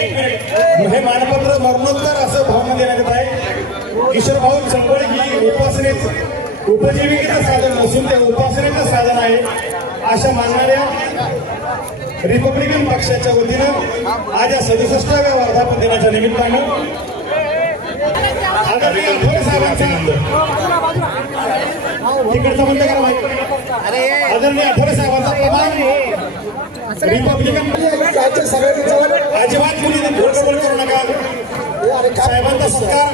हे मानपत्र मरणोत्तर असं भावना देण्यात येत आहे। किशोरभाऊ चळवळ ही उपजीविकेचं साधन नसून ते उपासनेचं साधन आहे अशा मानणाऱ्या रिपब्लिकन पक्षाच्या वतीनं आज या 67व्या वर्धापन दिनाच्या निमित्तानं आदरणीय आठवले साहेबांचा तिकडचा बंद करा माहिती आदरणीय आठवले साहेबांचा प्रमाण रिपब्लिकन अजिबात कुणी गडबड करू नका। साहेबांचा सत्कार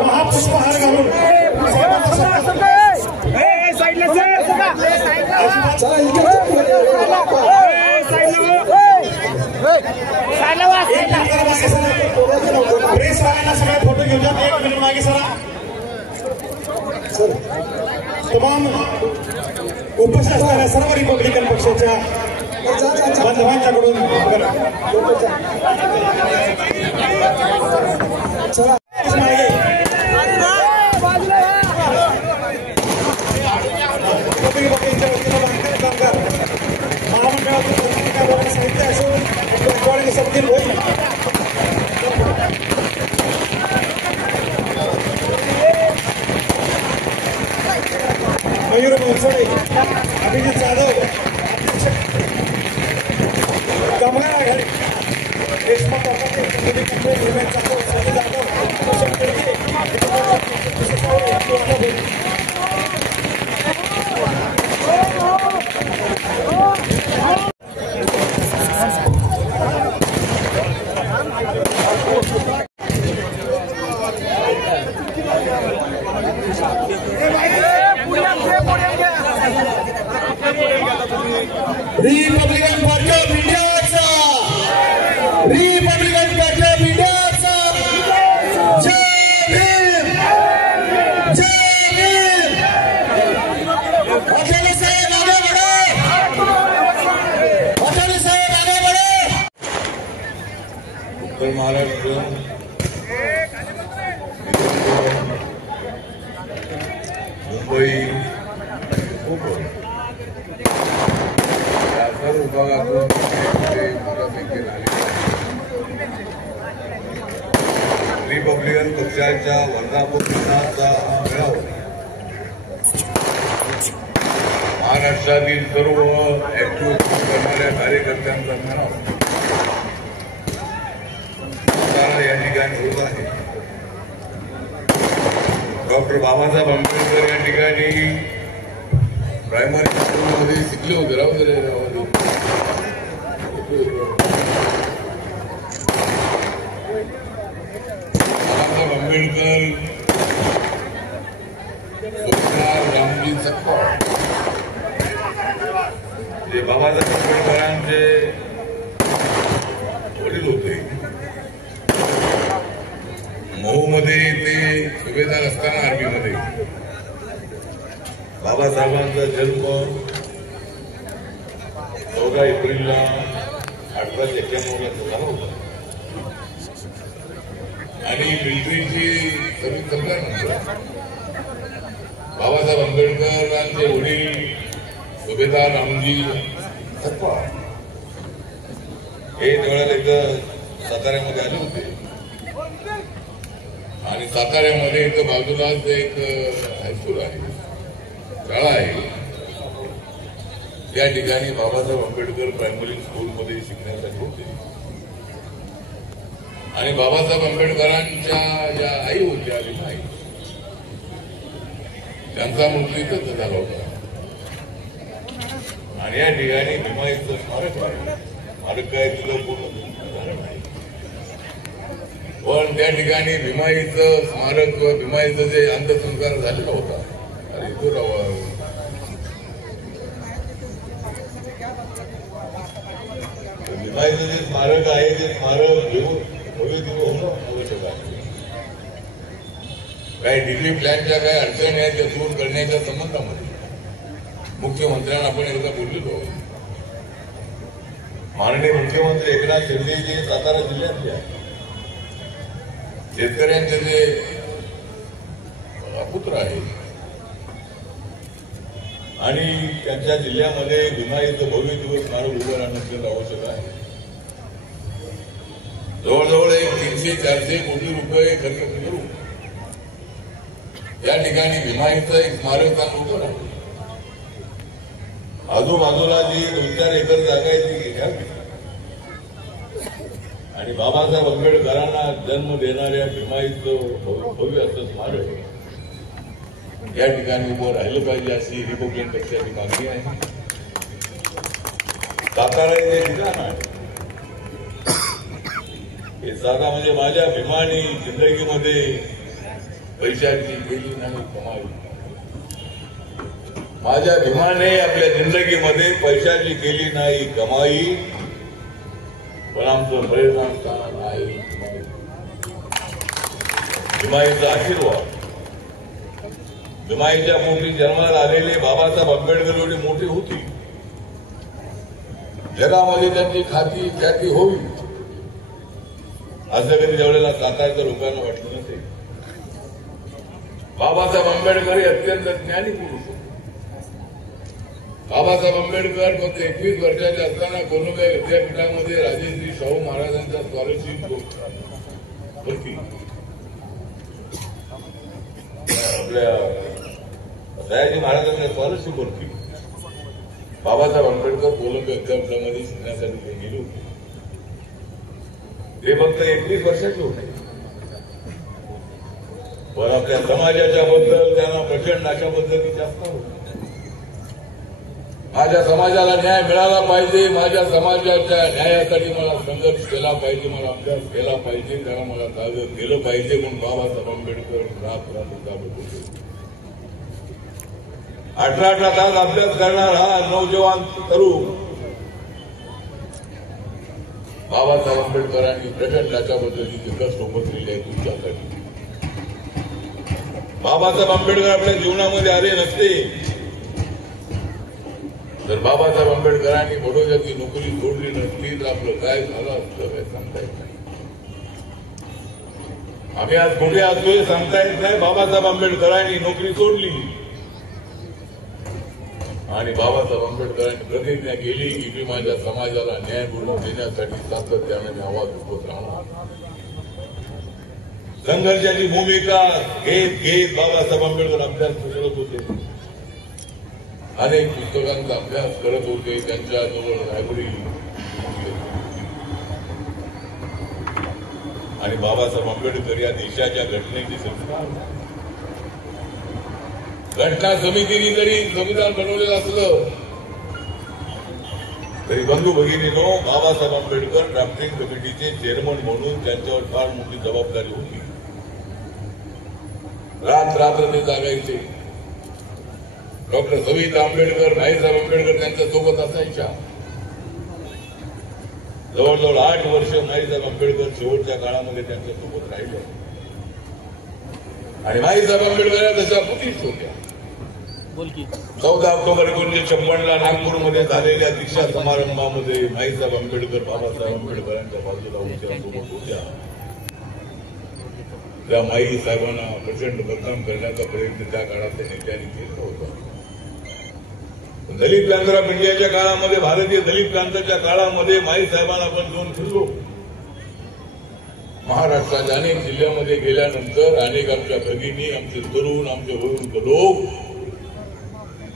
महापुष्पहार घालून प्रेस वाल्यांना सगळे फोटो घेऊन जात। 1 मिनिट मागे सरा। तमाम उपस्थित असणाऱ्या सर्व रिपब्लिकन पक्षाच्या बांधवांच्याकडून महामंडळाचे साहित्य असून सबतील होईल। मयूर बनसोडे, अभिजित जाधव, कामगार आघाडी देशमुख रिपब्लिकन पार्टी ऑफ इंडियाचा रिपब्लिकन पार्टी ऑफ इंडियाचा जय भीम जय भीम। अटल साहेब आगे बढ़ो, अटल साहेब आगे बढ़ो। उत्तर महाराष्ट्र मुंबई विभागातून रिपब्लिकन पक्षाच्या वर्धापन दिनाचा मेळावा महाराष्ट्रातील सर्व ऍक्टिव्ह करणाऱ्या कार्यकर्त्यांचा मेळावा या ठिकाणी होत आहे। डॉक्टर बाबासाहेब आंबेडकर या ठिकाणी प्रायमरी स्कूलमध्ये शिकले होते। बाबासाहेब आंबेडकर रामजी सकपाळ जे बाबासाहेब आंबेडकरांचे वडील होते। महोमध्ये ते सुभेदार असताना आर्मीमध्ये बाबासाहेबांचा जन्म 14 एप्रिलला 1891 झाला होता आणि मिलिटरीची सर्विस संपल्यानंतर बाबासाहेब आंबेडकरांचे वडील सुभेदार रामजी सकपाळ हे त्यावेळेला इथं साताऱ्यामध्ये आले होते आणि साताऱ्यामध्ये इथं बाजूलाच एक हायस्कूल आहे, शाळा आहे। या ठिकाणी बाबासाहेब आंबेडकर प्रायमरी स्कूलमध्ये शिकण्यासाठी होते आणि बाबासाहेब आंबेडकरांच्या ज्या आई होत्या आई त्यांचा मृत्यू इथंच झाला होता आणि या ठिकाणी भीमाईचं स्मारक आहे। स्मारक काय तुला पूर्ण झालं नाही पण त्या ठिकाणी भीमाईचं स्मारक किंवा भीमाईचं जे अंत्यसंस्कार झालेला होता अरे तो भीमाईचं जे स्मारक आहे ते स्मारक घेऊन भव्य दिवस होणं आवश्यक आहे। काही डिग्री प्लॅनच्या काही अडचणी आहेत त्या दूर करण्याच्या संबंधामध्ये मुख्यमंत्र्यांना आपण एकदा बोललेलो। माननीय मुख्यमंत्री एकनाथ शिंदे जे सातारा जिल्ह्यातले आहेत शेतकऱ्यांचे जे पुत्र आहे आणि त्यांच्या जिल्ह्यामध्ये भीमाईचं भव्य दिवस स्मारक उभं राहणं अत्यंत आवश्यक आहे. जवळजवळ 300-400 कोटी रुपये खर्च करू या ठिकाणी भीमाईचं एक स्मारक चांगलं उभं राहतं. आजूबाजूला जी 2-4 एकर जागा आहे ती घ्यावी आणि बाबासाहेब आंबेडकरांना जन्म देणाऱ्या भीमाईचं भव्य असं स्मारक या ठिकाणी उभं राहिलं पाहिजे अशी रिपब्लिकन पक्षाची मागणी आहे. सातारा हे ठिकाण आहे हे साधा म्हणजे माझ्या भीमाने जिंदगीमध्ये पैशाची केली नाही कमाई. माझ्या भीमाने आपल्या जिंदगीमध्ये पैशाची केली नाही कमाई पण आमचं परिणाम नाही. भीमाईचा आशीर्वाद भीमाईच्या पोटी जन्माला आलेले बाबासाहेब आंबेडकर एवढी मोठी होती जगामध्ये त्यांची ख्याती होईल असं कधी ज्यावेळेला सातारच्या लोकांना वाटलं नसेल. बाबासाहेब आंबेडकर हे अत्यंत ज्ञानी पुरुष होते. बाबासाहेब आंबेडकर फक्त 21 वर्षाचे असताना कोलंबिया विद्यापीठामध्ये राजेश्री शाहू महाराजांच्या स्कॉलरशिप होती. आपल्या सयाजी महाराजांच्या स्कॉलरशिप होती. बाबासाहेब आंबेडकर कोलंबिया विद्यापीठामध्ये शिकण्यासाठी गेले होते. ते फक्त 21 वर्षाचे होते पण आपल्या समाजाच्या बद्दल त्यांना प्रचंड अशा पद्धतीची आस्था होती. माझ्या समाजाला न्याय मिळाला पाहिजे, माझ्या समाजाच्या न्यायासाठी मला संघर्ष केला पाहिजे, मला अभ्यास केला पाहिजे, त्याला मला कागद केलं पाहिजे म्हणून बाबासाहेब आंबेडकर रात 18 तास अभ्यास करणारा नौजवान तरुण बाबासाहेब आंबेडकरांनी प्रचंड अशा पद्धतीचे कष्ट उपसलेले आहेत तुमच्यासाठी. बाबासाहेब आंबेडकर आपल्या जीवनामध्ये आले नसते तर बाबासाहेब आंबेडकरांनी बडोद्याची नोकरी सोडली नसली तर आपलं काय झालं असतं काय सांगता येत नाही. आम्ही आज कुठे असतोय सांगता येत नाही. बाबासाहेब आंबेडकरांनी नोकरी सोडली आणि बाबासाहेब आंबेडकरांनी प्रतिज्ञा केली की मी माझ्या समाजाला न्याय मिळवून देण्यासाठी सातत्याने मी आवाज उठवत राहणार. संघर्षाची भूमिका घेत बाबासाहेब आंबेडकर अभ्यास करत होते. अनेक पुस्तकांचा अभ्यास करत होते. त्यांच्याजवळ लायब्ररी आणि बाबासाहेब आंबेडकर या देशाच्या घटनेची संस्था घटना समितीने जरी संविधान बनवलेलं असलं तरी बंधू भगिनीनो बाबासाहेब आंबेडकर ड्राफ्टिंग कमिटीचे चेअरमन म्हणून त्यांच्यावर फार मोठी जबाबदारी होती. रात्र ते जागायचे. डॉक्टर सविता आंबेडकर भाईसाहेब आंबेडकर त्यांच्या सोबत असायच्या. जवळजवळ 8 वर्ष भाईसाहेब आंबेडकर शेवटच्या काळामध्ये त्यांच्या सोबत राहिले आणि भाईसाहेब आंबेडकर तशा पुतीच होत्या. 14 ऑक्टोबर 1956 नागपूरमध्ये झालेल्या दीक्षा समारंभामध्ये भाईसाहेब आंबेडकर बाबासाहेब आंबेडकरांच्या बाजूला सोबत होत्या. त्या माई साहेबांना प्रचंड बदनाम करण्याचा प्रयत्न त्या काळातल्या नेत्यांनी केला होता. दलित क्रांती ऑफ इंडियाच्या काळामध्ये भारतीय दलित क्रांतीच्या काळामध्ये माई साहेबांना आपण घेऊन फिरलो. महाराष्ट्राच्या अनेक जिल्ह्यामध्ये गेल्यानंतर अनेक आमच्या भगिनी आमचे तरुण आमचे वयोवृद्ध लोक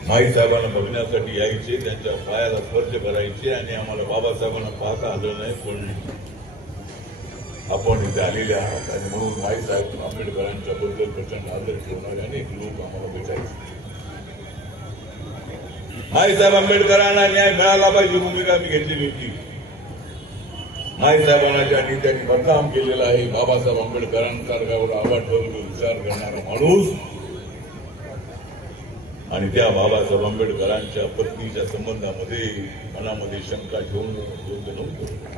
माई साहेबांना बघण्यासाठी यायचे. त्यांच्या पायाला स्पर्श करायचे आणि आम्हाला बाबासाहेबांना पाहता आलं नाही पण आपण इथे आलेले आहात आणि म्हणून माईसाहेब आंबेडकरांच्या बद्दल प्रचंड आदर ठेवणारे अनेक लोक आम्हाला भेटायचे. माईसाहेब आंबेडकरांना न्याय मिळाला पाहिजे भूमिका मी घेतलेली होती. माईसाहेबांना ज्या नेत्यांनी बदनाम केलेला आहे बाबासाहेब आंबेडकरांसारखा एवढा आवाज विचार करणारा माणूस आणि त्या बाबासाहेब आंबेडकरांच्या पत्नीच्या संबंधामध्ये मनामध्ये शंका ठेवून योग्य नव्हतं.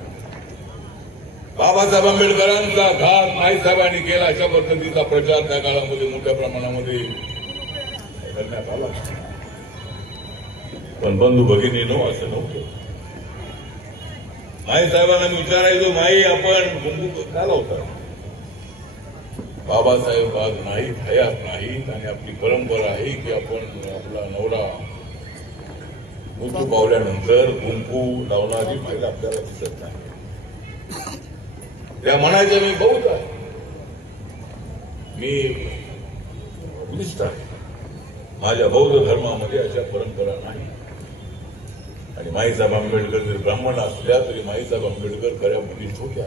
बाबासाहेब आंबेडकरांचा घात माईसाहेबांनी केला अशा पद्धतीचा प्रचार त्या काळामध्ये मोठ्या प्रमाणामध्ये करण्यात आला. पण बंधू भगिनीनो असं नव्हतं. माईसाहेबांना मी विचारायचो माई आपण बंदूक का लावता. बाबासाहेब आज नाहीत हयात नाहीत आणि आपली परंपरा आहे की आपण आपला नवरा मृत्यू पावल्यानंतर कुंकू लावणारी महिला आपल्याला दिसत नाही. त्या म्हणायचं मी बौद्ध आहे, मी बुद्धिस्ट आहे, माझ्या बौद्ध धर्मामध्ये अशा परंपरा नाही. आणि माईसाहेब आंबेडकर जरी ब्राह्मण असल्या तरी माईसाहेब आंबेडकर खऱ्या बुद्धिस्ट होत्या.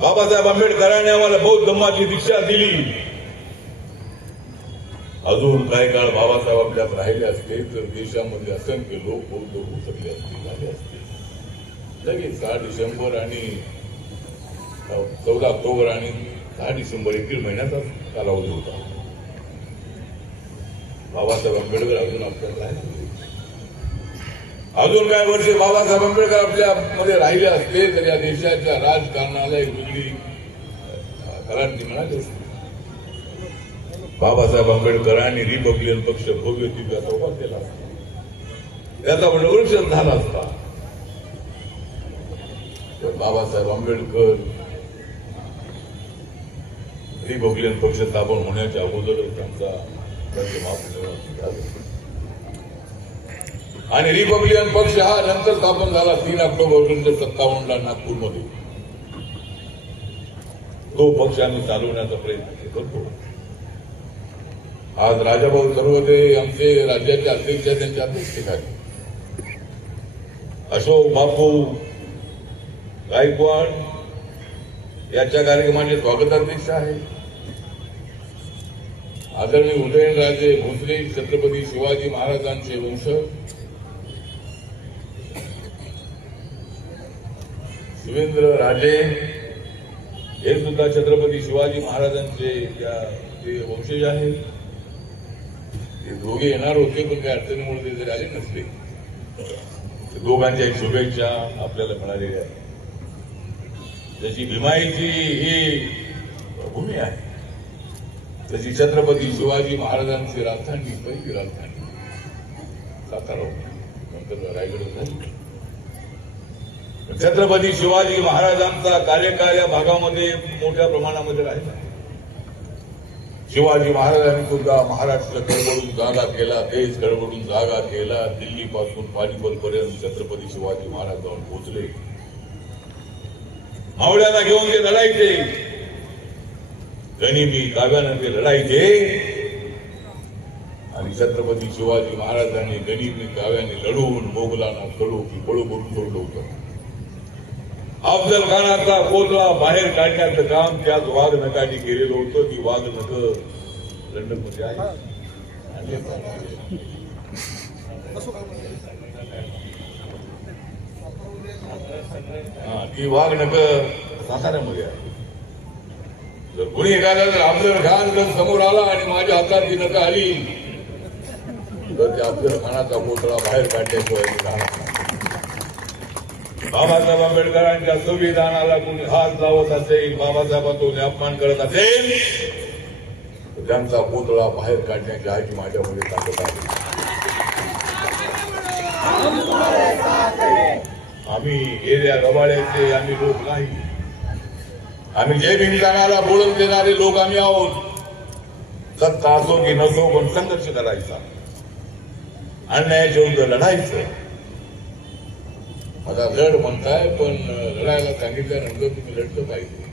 बाबासाहेब आंबेडकरांनी आम्हाला बौद्ध धर्माची दीक्षा दिली. अजून काही काळ बाबासाहेब आपल्यात राहिले असते तर देशामध्ये असंख्य लोक बौद्ध होऊ शकले असते, झाले असते. लगेच 6 डिसेंबर आणि 14 ऑक्टोबर आणि 6 डिसेंबर 1 महिन्याचा कालावधी होता. बाबासाहेब आंबेडकर अजून आपल्यात राहिले. अजून काही वर्षे बाबासाहेब आंबेडकर आपल्यामध्ये राहिले असते तर या देशाच्या राजकारणाला एक वेगळी क्रांती मिळाली असते. बाबासाहेब आंबेडकरांनी रिपब्लिकन पक्ष भव्य दिव्याचा उभा केला असता, त्याचा वृक्ष झाला असता. तर बाबासाहेब आंबेडकर रिपब्लिकन पक्ष स्थापन होण्याच्या अगोदरच त्यांचा झाला. आणि रिपब्लिकन पक्ष हा नंतर स्थापन झाला 3 ऑक्टोबर 1957 नागपूरमध्ये. तो पक्ष आम्ही चालवण्याचा प्रयत्न करतो. आज राजाभाऊ सर्वदे आमचे राज्याचे अध्यक्ष आहेत, त्यांच्या अध्यक्षतेखाली अशोक बापू गायकवाड याच्या कार्यक्रमाचे स्वागताध्यक्ष आहे. आदरणीय उदयनराजे भोसले छत्रपती शिवाजी महाराजांचे वंशज, शिवेंद्र राजे हे सुद्धा छत्रपती शिवाजी महाराजांचे ते वंशज आहेत. ते दोघे येणार होते पण काही अडचणीमुळे ते जरी आले नसले. दोघांच्या शुभेच्छा आपल्याला मिळालेल्या आहेत. जशी भीमाईची ही भूमी आहे तशी छत्रपती शिवाजी महाराजांची राजधानी, पहिली राजधानी सातारा होती, नंतर रायगड झाली. छत्रपती शिवाजी महाराजांचा कार्यकाळ या भागामध्ये मोठ्या प्रमाणामध्ये राहिला. शिवाजी महाराजांनी सुद्धा महाराष्ट्र गडबडून जागा केला, देश गडबडून जागा केला. दिल्लीपासून पानिपत पर्यंत छत्रपती शिवाजी महाराज जाऊन पोहोचले. मावळ्यांना घेऊन ते लढायचे, गनिमी काव्यानं ते लढायचे. आणि छत्रपती शिवाजी महाराजांनी गनिमी काव्याने लढून मोगलांना कडू की पळू करून सोडलं होतं. अफजल खानाचा कोथळा बाहेर काढण्याचं काम त्याच वाघनकांनी केलेलं होतं. ती वाघनक लंडनमध्ये आहे. ती वाघनक साताऱ्यामध्ये आहे. जर कोणी एखादा जर अफजल खान जर समोर आला आणि माझ्या हातात ती नका आली तर त्या अफजल खानाचा कोथळा बाहेर काढण्याशिवाय बाबासाहेब आंबेडकरांच्या संविधानाला कोणी हात लावत असेल, बाबासाहेबांचा अपमान करत असेल तर त्यांचा पुतळा बाहेर काढण्याची आहे की माझ्यामध्ये ताकद आहे. आम्ही एरिया रबाड्याचे आम्ही लोक नाही. आम्ही जय भीमकानाला बोलून देणारे लोक आम्ही आहोत. सत्ता असो की नसो पण संघर्ष करायचा, अन्यायाच्या विरुद्ध लढायचं. आता लढ म्हणताय पण लढायला सांगितल्यानंतर तुम्ही लढलं पाहिजे.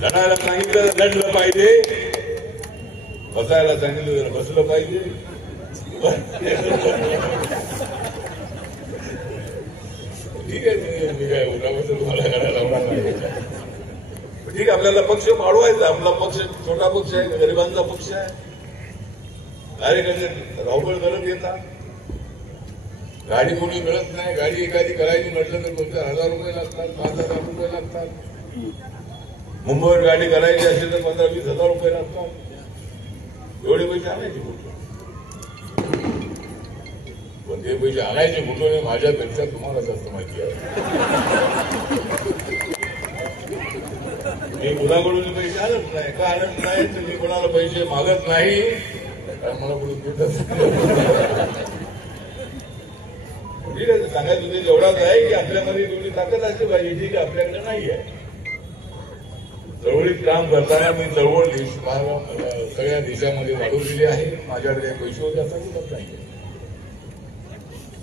लढायला सांगितलं लढलं पाहिजे, बसायला सांगितलं तर बसलं पाहिजे. ठीक आहे, मी काय उठापासून तुम्हाला करायला लावणार नाही. ठीक आहे, आपल्याला पक्ष वाढवायचा. आपला पक्ष छोटा पक्ष आहे, गरिबांचा पक्ष आहे. कार्यकर्ते धावपळ करत येतात. गाडी कोणी मिळत नाही. गाडी एखादी करायची म्हटलं तर 2,000 रुपये लागतात, 5,000 रुपये लागतात. मुंबईवर गाडी करायची असेल तर 15,000-20,000 रुपये लागतात. एवढे पैसे आणायचे कुठून? पण ते पैसे आणायचे कुठून हे माझ्यापेक्षा तुम्हाला जास्त माहिती आहे. मी कुणाकडून पैसे आणत नाही. का आणत नाही तर मी कोणाला पैसे मागत नाही, कारण मला कुठून देतच. ठीक आहे, सांगायचं उद्देश एवढाच आहे की आपल्यामध्ये तेवढी ताकद असली पाहिजे. ठीक आहे, आपल्याकडे नाही आहे. चळवळीत काम करताना मी चळवळ सगळ्या देशामध्ये वाढवलेली आहे. माझ्याकडे पैसे होते असायचे करता नाही.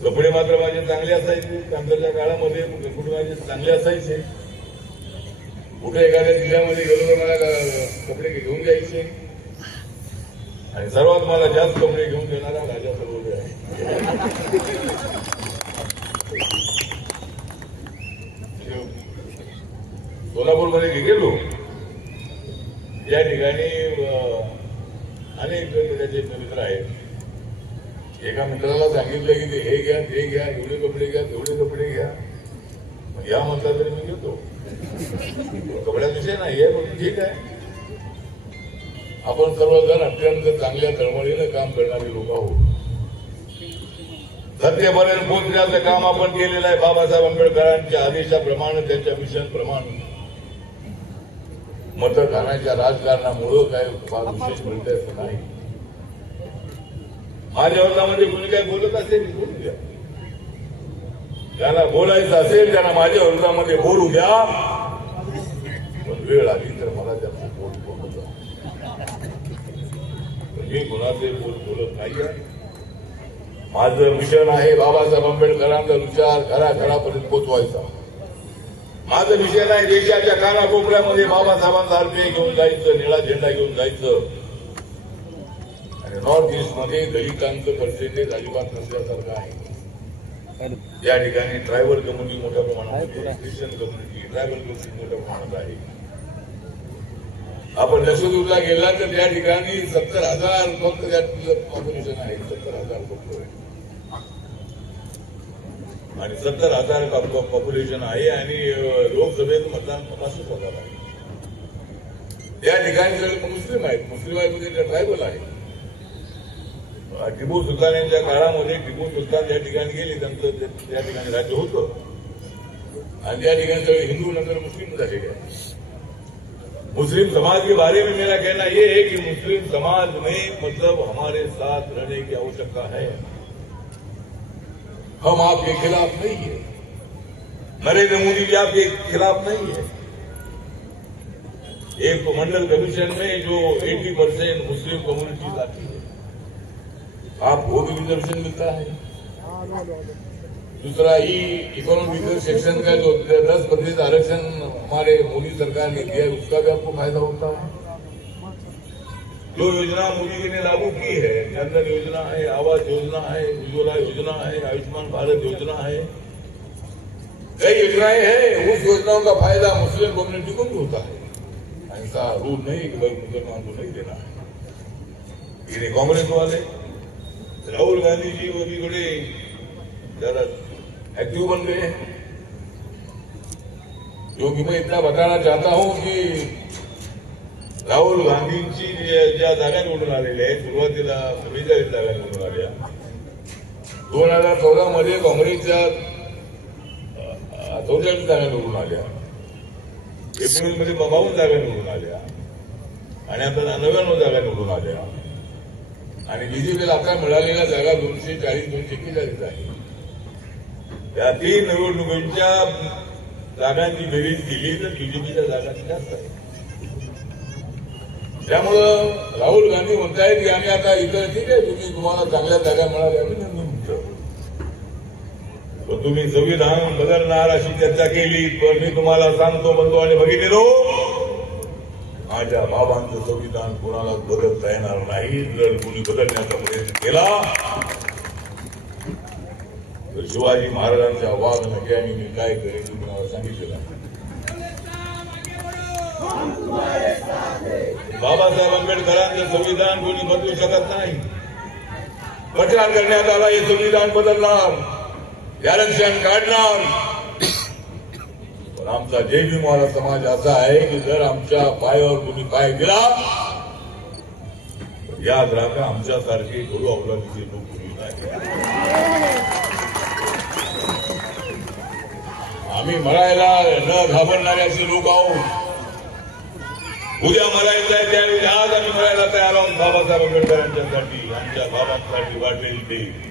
कपडे मात्र माझे चांगले असायचे. नंतरच्या काळामध्ये कपडे माझे चांगले असायचे. कुठे एखाद्या जिल्ह्यामध्ये गेलो तर मला कपडे घेऊन द्यायचे. आणि सर्वात मला जास्त कपडे घेऊन देणारा राजा सर्वोदय आहे. सोलापूरमध्ये गेलो या ठिकाणी अनेक त्याचे मित्र आहेत. एका मित्राला सांगितलं की हे घ्या ते घ्या, एवढे कपडे घ्या तेवढे कपडे घ्या. या म्हटलं तरी मी घेतो. कपड्याचा विषय नाही आहे, म्हणून ठीक आहे. आपण सर्वजण अत्यंत चांगल्या तळमळीनं काम करणारे लोक आहोत. सत्तेपर्यंत पोहोचण्याचं काम आपण केलेलं आहे. बाबासाहेब आंबेडकरांच्या आदेशाप्रमाणे, त्यांच्या मिशन प्रमाणे. मतदानाच्या राजकारणामुळं काय फार विशेष मिळतंय असं नाही. माझ्या वर्गामध्ये कोणी काय बोलत असेल बोलू द्या. ज्यांना बोलायचं असेल त्यांना माझ्या वर्गामध्ये बोलू द्या. पण वेळ आली तर मला त्यांचं बोल बोलू द्या. मी कुणाचे बोलत नाही. माझं मिशन आहे बाबासाहेब आंबेडकरांचा विचार घराघरापर्यंत पोचवायचा. माझं मिशन आहे देशाच्या कानाकोपऱ्यामध्ये बाबासाहेबांचा अर्पे घेऊन जायचं, निळा झेंडा घेऊन जायचं. आणि नॉर्थ ईस्ट मध्ये दलितांचं पर्सेंटेज अजिबात नसल्यासारखं आहे. या ठिकाणी ट्रायबल कम्युनिटी मोठ्या प्रमाणात, ख्रिश्चन कम्युनिटी, ट्रायबल कम्युनिटी मोठ्या प्रमाणात आहे. आपण लक्षद्वीपला गेला तर त्या ठिकाणी 70,000 फक्त त्यात पॉप्युलेशन आहे. 70,000 फक्त. आणि 70,000 पॉप्युलेशन आहे. आणि लोकसभेत मतदान 50,000 आहे. त्या ठिकाणी सगळे मुस्लिम आहेत. मुस्लिम म्हणजे ट्रायबल आहे. टिपू सुलतान यांच्या काळामध्ये टिपू सुलतान ज्या ठिकाणी गेले त्यांचं त्या ठिकाणी राज्य होतं. आणि त्या ठिकाणी सगळे हिंदू नंतर मुस्लिम झालेले आहेत. मुस्लिम समाज के बारे में मेरा कहना यह है कि मुस्लिम समाज में मतलब हमारे साथ रहने की आवश्यकता है. हम आपके खिलाफ नहीं है. नरेंद्र मोदी जी आपके खिलाफ नहीं है. एक तो मंडल कमीशन में जो 80% मुस्लिम कम्युनिटीज आती है, आपको भी रिजर्वेशन मिलता है. दूसरा ही इकोनॉमिकल सेक्शन का जो 10% आरक्षण हमारे मोदी सरकार ने दिया है उसका भी आपको फायदा होता है. जो योजना मोदी जी ने लागू की है, जनधन योजना है, आवास योजना है, उज्ज्वला योजना है, आयुष्मान भारत योजना है, कई योजनाएं हैं. उस योजनाओं का फायदा मुस्लिम कम्युनिटी को भी होता है. ऐसा रूल नहीं कि भाई मुसलमान को नहीं देना है. ये कांग्रेस वाले राहुल गांधी जी वो भी बड़े ज्यादा एक्टिव बन गए हैं. क्योंकि मैं इतना बताना चाहता हूं कि राहुल गांधींची ज्या जागा निवडून आलेल्या आहेत, सुरुवातीला 45 जागा निवडून आल्या. 2014 मध्ये काँग्रेसच्या 44 जागा निवडून आल्या. एप्रिलमध्ये 52 जागा निवडून आल्या. आणि आता 99 जागा निवडून आल्या. आणि बीजेपीला आता मिळालेल्या जागा 240-241 आहे. या 3 निवडणुकांच्या जागांची बेरीज केली तर बीजेपीच्या जागांची जास्त आहे. त्यामुळं राहुल गांधी म्हणतायत की आम्ही आता इथं ठीक आहे, तुम्हाला चांगल्या जागा मिळाल्या अभिनंदन तुमचं, पण तुम्ही संविधान बदलणार अशी चर्चा केली. पण मी तुम्हाला सांगतो बंधू आणि भगिनीनो, माझ्या बाबांचं संविधान कोणाला बदलता येणार नाही. जर कोणी बदलण्याचा प्रयत्न केला तर शिवाजी महाराजांच्या वाघनख्याने मी काय करेन तुम्ही मला सांगितलेलं आहे. बाबासाहेब आंबेडकरांचं संविधान कोणी बदलू शकत नाही. प्रचार करण्यात आला हे संविधान बदलणार, आरक्षण काढणार. पण आमचा जयभीमवाला समाज असा आहे की जर आमच्या पायावर कोणी पाय दिला याद राखा, आमच्यासारखे गुरु अवलादीचे लोक कोणी नाही. आम्ही मरायला न घाबरणारे असे लोक आहोत. उद्या मरायचं आहे त्यावेळी आज आम्ही मरायला तयार आहोत. बाबासाहेब आंबेडकरांच्यासाठी, आमच्या बाबांसाठी वाढलेली ते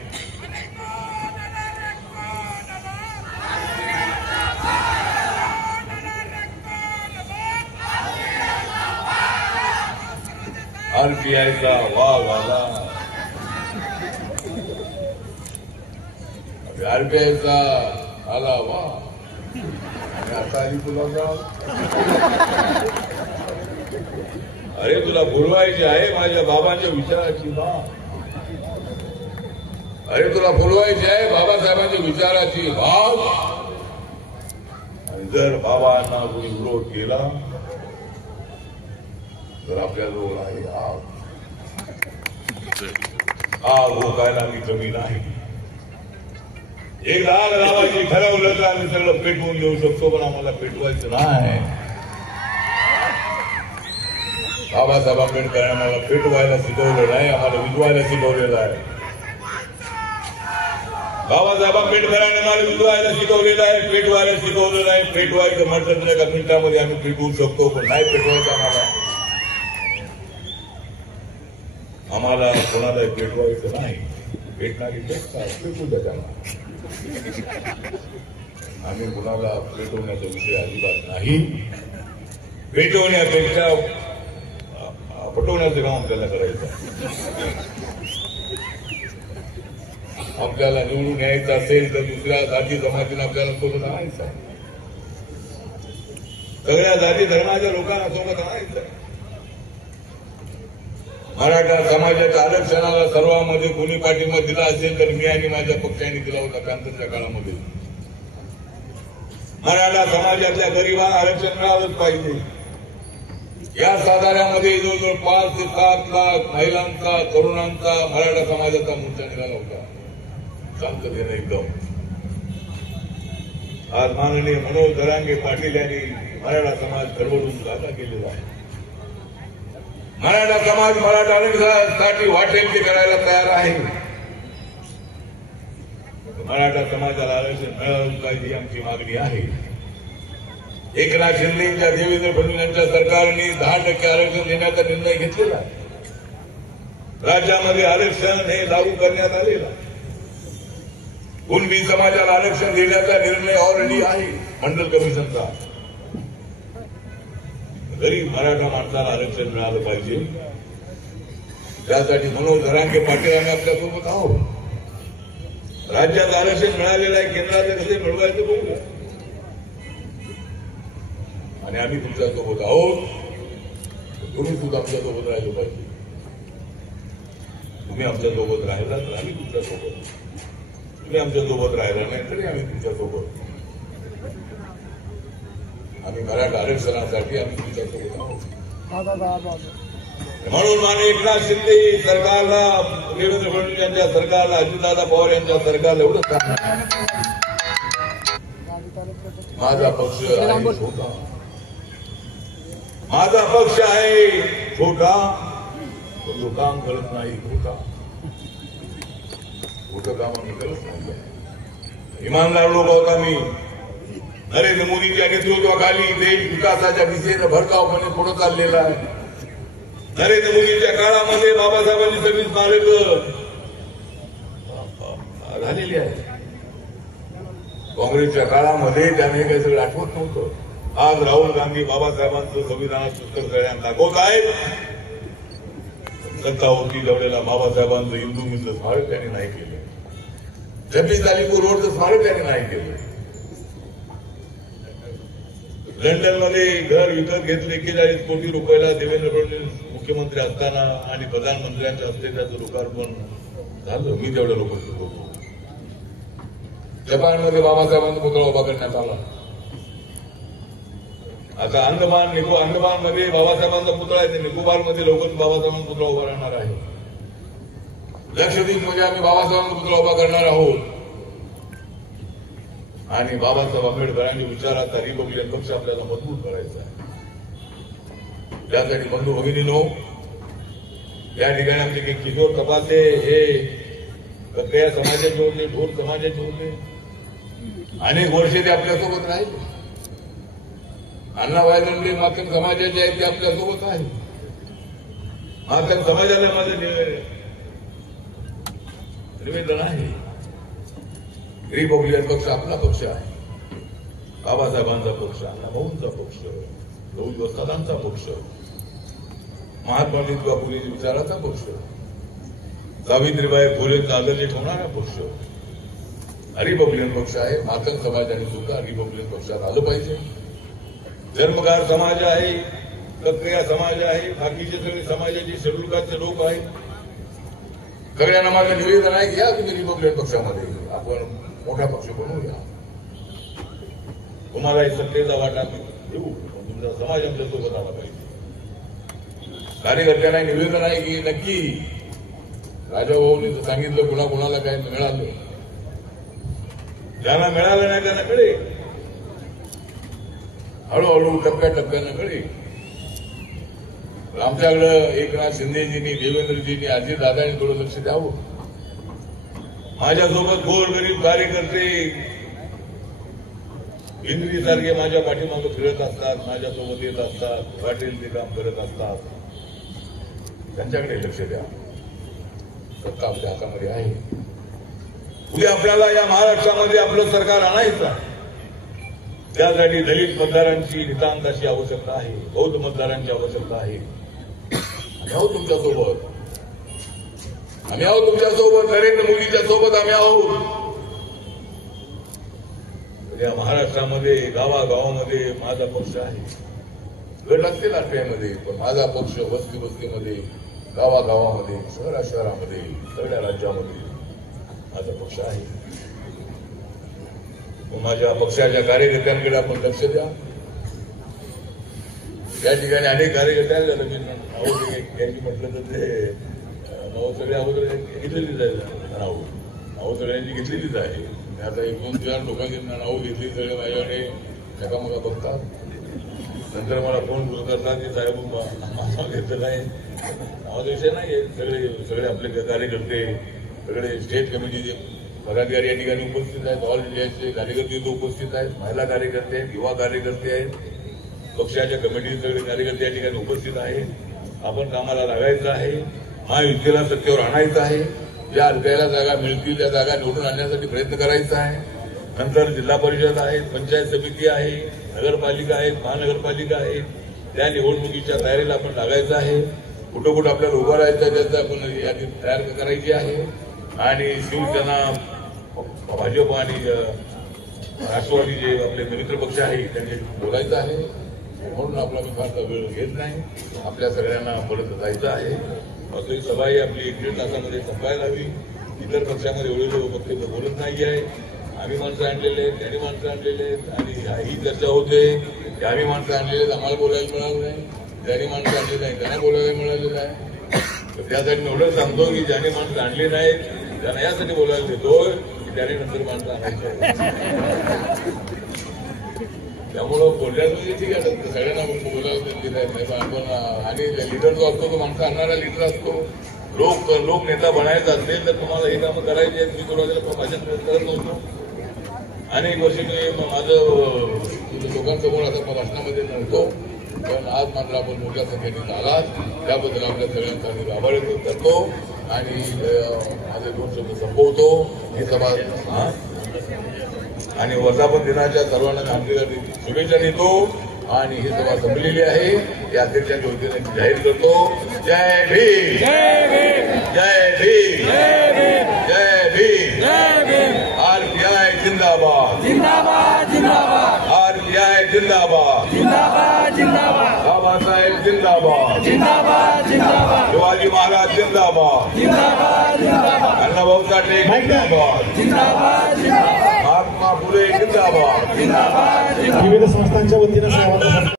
आरपीआयचा वाव आला, आरपीआयचा आला वा, आणि आता आली तुला जाव. अरे तुला फुलवायची आहे माझ्या बाबांच्या विचाराची बाब. अरे तुला फुलवायची आहे बाबासाहेबांच्या विचाराची भाव. आणि जर बाबांना कोणी विरोध केला तर आपल्याजवळ आहे आग. आग रोखायला मी कमी नाही. एक आग लावायची ठरवलं तर आम्ही सगळं पेटवून देऊ शकतो, पण आम्हाला पेटवायचं नाही. बाबासाहेब आंबेडकरांनी आम्हाला पेटवायला शिकवलं नाही, आम्हाला विजवायला शिकवलेलं आहे. बाबासाहेब आंबेडकरांनी आम्हाला विजवायला शिकवलेलं आहे, पेटवायला शिकवलेलं आहे. पेटवायचं म्हटलं तर एका मिनिटामध्ये आम्ही पेटवू शकतो, पण नाही पेटवायचं आम्हाला कोणाला पेटवायचं नाही. पेटणारी पेटू द्या त्यांना. आम्ही कुणाला पेटवण्याचा विषय अजिबात नाही. पेटवण्यापेक्षा पटवण्याचं काम आपल्याला करायचं. आपल्याला निवडून यायचं असेल तर दुसऱ्या जाती जमातीने आपल्याला सोबत आणायचं. सगळ्या जाती धर्माच्या लोकांना सोबत आणायचं. मराठा समाजाच्या आरक्षणाला सर्वांमध्ये कोणी पाठिंबा दिला असेल तर मी आणि माझ्या पक्षाने दिला होता क्रांतीच्या काळामध्ये. मराठा समाजातल्या गरिबांना आरक्षण मिळालंच पाहिजे. या साताऱ्यामध्ये जवळजवळ 5 ते 7 लाख महिलांचा, तरुणांचा मराठा समाजाचा मोर्चा निघाला होता. शांततेने एकदम. आज माननीय मनोज जरांगे पाटील यांनी मराठा समाज खरवडून जागा केलेला आहे. मराठा समाज मराठा आरक्षणासाठी वाटेल ते करायला तयार आहे. मराठा समाजाला आरक्षण मिळालं पाहिजे ही आमची मागणी आहे. एकनाथ शिंदेच्या, देवेंद्र फडणवीस यांच्या सरकारने 10% आरक्षण देण्याचा निर्णय घेतलेला आहे. राज्यामध्ये आरक्षण हे लागू करण्यात आलेलं आहे. कुणबी समाजाला आरक्षण देण्याचा निर्णय ऑलरेडी आहे मंडल कमिशनचा. गरीब मराठा माणसाला आरक्षण मिळालं पाहिजे, त्यासाठी मनोज जरांगे पाटील आम्ही आपल्यासोबत आहोत. राज्यात आरक्षण मिळालेलं आहे, केंद्राचं कसे मिळवायचं बघूया. आणि आम्ही तुमच्यासोबत आहोत. तुम्ही सुद्धा आमच्यासोबत राहिलं पाहिजे. तुम्ही आमच्यासोबत राहिला तर आम्ही तुमच्यासोबत. तुम्ही आमच्यासोबत राहिला नाही तरी आम्ही तुमच्यासोबत. आम्ही मराठा आरक्षणासाठी आम्ही तुमच्यासोबत आहोत. म्हणून माननीय एकनाथ शिंदे सरकारला, देवेंद्र फडणवीस यांच्या सरकारला, अजितदादा पवार यांच्या सरकारला एवढंच सांगणार, माझा पक्ष आहे छोटा. माझा पक्ष आहे छोटा, तो काम करत नाही. खोटं काम आम्ही करत नाही. इमानदार लोक आहोत आम्ही. नरेंद्र मोदींच्या नेतृत्वाखाली देश विकासाच्या दिशेनं भरधावपणे पुढे चाललेला आहे. नरेंद्र मोदींच्या काळामध्ये बाबासाहेबांनी सगळी स्मारकं झालेली आहे. काँग्रेसच्या काळामध्ये त्याने काही सगळं आठवत नव्हतं. आज राहुल गांधी बाबासाहेबांचं संविधानात पुस्तक सगळ्यांना दाखवत आहेत. सत्ता होती त्यावेळेला बाबासाहेबांचं हिंदू मित्र स्मारक त्यांनी नाही केलं. 26 अलीपूर रोडचं स्मारक त्यांनी नाही केलं. लंडनमध्ये घर विकत घेतले 41 कोटी रुपयाला देवेंद्र फडणवीस मुख्यमंत्री असताना आणि प्रधानमंत्र्यांच्या हस्ते त्याचं लोकार्पण झालं. मी तेवढ्या लोकांचं होतो. जपानमध्ये बाबासाहेबांचा पुतळा उभा करण्यात आला. आता अंदमानमध्ये बाबासाहेबांचा पुतळा आहे. निकोबारमध्ये लवकरच बाबासाहेबांचा पुतळा उभा राहणार आहे. लक्षद्वीपमध्ये आम्ही बाबासाहेबांचा पुतळा उभा करणार आहोत. आणि बाबासाहेब आंबेडकरांच्या विचाराचा रिपब्लिकन पक्ष आपल्याला मजबूत करायचा आहे. त्यासाठी बंधू भगिनीनो, या ठिकाणी आमचे काही किशोर तपासे हे कथ्या समाजाचे होते, ढोर समाजाचे होते. अनेक वर्षे ते आपल्यासोबत राहिले. अण्णाभाई दंडे माध्यम समाजाचे आहेत, ते आपल्यासोबत आहे. माध्यम समाजाला माझं निवेदन आहे, रिपब्लिकन पक्ष आपला पक्ष आहे. बाबासाहेबांचा पक्ष, अण्णाभाऊंचा पक्ष, लहू वस्तादांचा पक्ष, महात्मा ज्योतिबा फुले विचाराचा पक्ष, सावित्रीबाई फुलेंचा आदर्श होणारा पक्ष रिपब्लिकन पक्ष आहे. मातंग समाजाने सुद्धा रिपब्लिकन पक्षात आलं पाहिजे. धर्मकार समाज आहे, कक्कया समाज आहे, बाकीचे सगळे समाजाचे शेड्यूल कास्टचे लोक आहेत. सगळ्यांना माझं निवेदन आहे, घ्या तुम्ही रिपब्लिकन पक्षामध्ये, आपण मोठा पक्ष बनवूया. तुम्हाला सत्तेचा वाटा देऊ, पण तुमचा समाज आमच्या सोबत आला पाहिजे. कार्यकर्त्यांना निवेदन आहे की नक्की राजाभाऊंनी सांगितलं कुणाकुणाला काय मिळालं, ज्यांना मिळालं नाही त्यांना कळेल, हळूहळू टप्प्याटप्प्यानं कळेल. आमच्याकडे एकनाथ शिंदेजींनी, देवेंद्रजींनी, अजितदादांनी थोडं लक्ष द्यावं. माझ्यासोबत गोरगरीब कार्यकर्ते इंद्रीसारखे माझ्या पाठीमागे फिरत असतात, माझ्यासोबत येत असतात, वाटेल ते काम करत असतात. त्यांच्याकडे लक्ष द्या. सत्ता आपल्या हातामध्ये आहे. उद्या आपल्याला या महाराष्ट्रामध्ये आपलं सरकार आणायचं आहे. त्यासाठी दलित मतदारांची नितांत अशी आवश्यकता आहे, बौद्ध मतदारांची आवश्यकता आहे. आम्ही आहोत तुमच्यासोबत, आम्ही आहोत तुमच्यासोबत, नरेंद्र मोदीच्या सोबत आम्ही आहोत. या महाराष्ट्रामध्ये गावागावामध्ये माझा पक्ष आहे. गट असतील राष्ट्रीयमध्ये, पण माझा पक्ष वस्ती वस्तीमध्ये, गावागावामध्ये, शहरामध्ये, सगळ्या राज्यामध्ये माझा पक्ष आहे. माझ्या पक्षाच्या कार्यकर्त्यांकडे आपण लक्ष द्या. या ठिकाणी अनेक कार्यकर्ते आहेत. यांनी म्हटलं तर ते नाव सगळे अगोदर घेतलेलीच आहे. नाव सगळ्यांची घेतलेलीच आहे. आता 1-2 लोकांची नावं घेतली, सगळे माझ्याकडे एकामागा बघतात. नंतर मला फोन करतात की साहेब नाव घेतलं नाही. नावाचा विषय नाही. सगळे आपले कार्यकर्ते, सगळे स्टेट कमिटीचे पदाधिकारी या ठिकाणी उपस्थित आहेत. ऑल इंडियाचे कार्यकर्ते इथे उपस्थित आहेत. महिला कार्यकर्ते आहेत, युवा कार्यकर्ते आहेत, पक्षाच्या कमिटीचे सगळे कार्यकर्ते या ठिकाणी उपस्थित आहेत. आपण कामाला लागायचं आहे. महायुतीला सत्तेवर आणायचं आहे. ज्या हलक्याला जागा मिळतील त्या जागा निवडून आणण्यासाठी प्रयत्न करायचा आहे. नंतर जिल्हा परिषद आहेत, पंचायत समिती आहे, नगरपालिका आहेत, महानगरपालिका आहेत. त्या निवडणुकीच्या तयारीला आपण लागायचं आहे. कुठं कुठं आपल्याला उभं राहायचं आहे त्याचं आपण यादी तयार करायची आहे. आणि शिवसेना, भाजप आणि राष्ट्रवादी जे आपले मित्र पक्ष आहे त्यांनी बोलायचं आहे. म्हणून आपला मी फारसा वेळ घेत नाही. आपल्या सगळ्यांना बोलत जायचं आहे. असं ही सभा ही आपली 1-1.5 तासामध्ये संपायला हवी. इतर पक्षामध्ये एवढे लोक पक्ष बोलत नाही आहे. आम्ही माणसं आणलेले आहेत, त्यांनी माणसं आणलेले आहेत, आणि ही चर्चा होते की आम्ही माणसं आणलेले आहेत, आम्हाला बोलायला मिळालं नाही, त्यांनी माणसं आणलेली नाही, त्यांना बोलायला मिळालेलं आहे. त्यासाठी मी एवढं सांगतो की ज्याने माणसं आणली नाहीत त्यांना यासाठी बोलायला देतो की त्याने नंतर माणसं आणायची. त्यामुळं बोलण्याचं ठीक आहे, सगळ्यांना बोलायला दिलं आहे. आणि लिडर जो असतो तो माणसं आणणारा लिडर असतो. लोक नेता बनायचा असेल तर तुम्हाला हे कामं करायची आहेत. मी थोडा भाषण करत नव्हतो. अनेक वर्ष मी माझं लोकांसमोर आता भाषणामध्ये नव्हतो, पण आज मात्र आपण मोठ्या संख्येने आलात त्याबद्दल आपल्या सगळ्यांचा मी आभार व्यक्त करतो. आणि माझे 2 शब्द संपवतो. ही सभा आणि वर्धापन दिनाच्या सर्वांना शुभेच्छा देतो. आणि ही सभा संपलेली आहे. या अध्यक्षांच्या वतीने जाहीर करतो. जय भीम, जय भीम, जय भीम, जय भीम, जय भीम. आरपीआय जिंदाबाद, जिंदाबाद, जिंदाबाद. आरपीआय जिंदाबाद, जिंदाबाद, जिंदाबाद. बाबासाहेब जिंदाबाद, जिंदाबाद, जिंदाबाद. शिवाजी महाराज जिंदाबाद, जिंदाबाद, जिंदाबाद. अण्णाभाऊ साठे जिंदाबाद, जिंदाबाद, जिंदाबाद. महात्मा फुले जिंदाबाद, जिंदाबाद. विविध संस्थांच्या वतीनं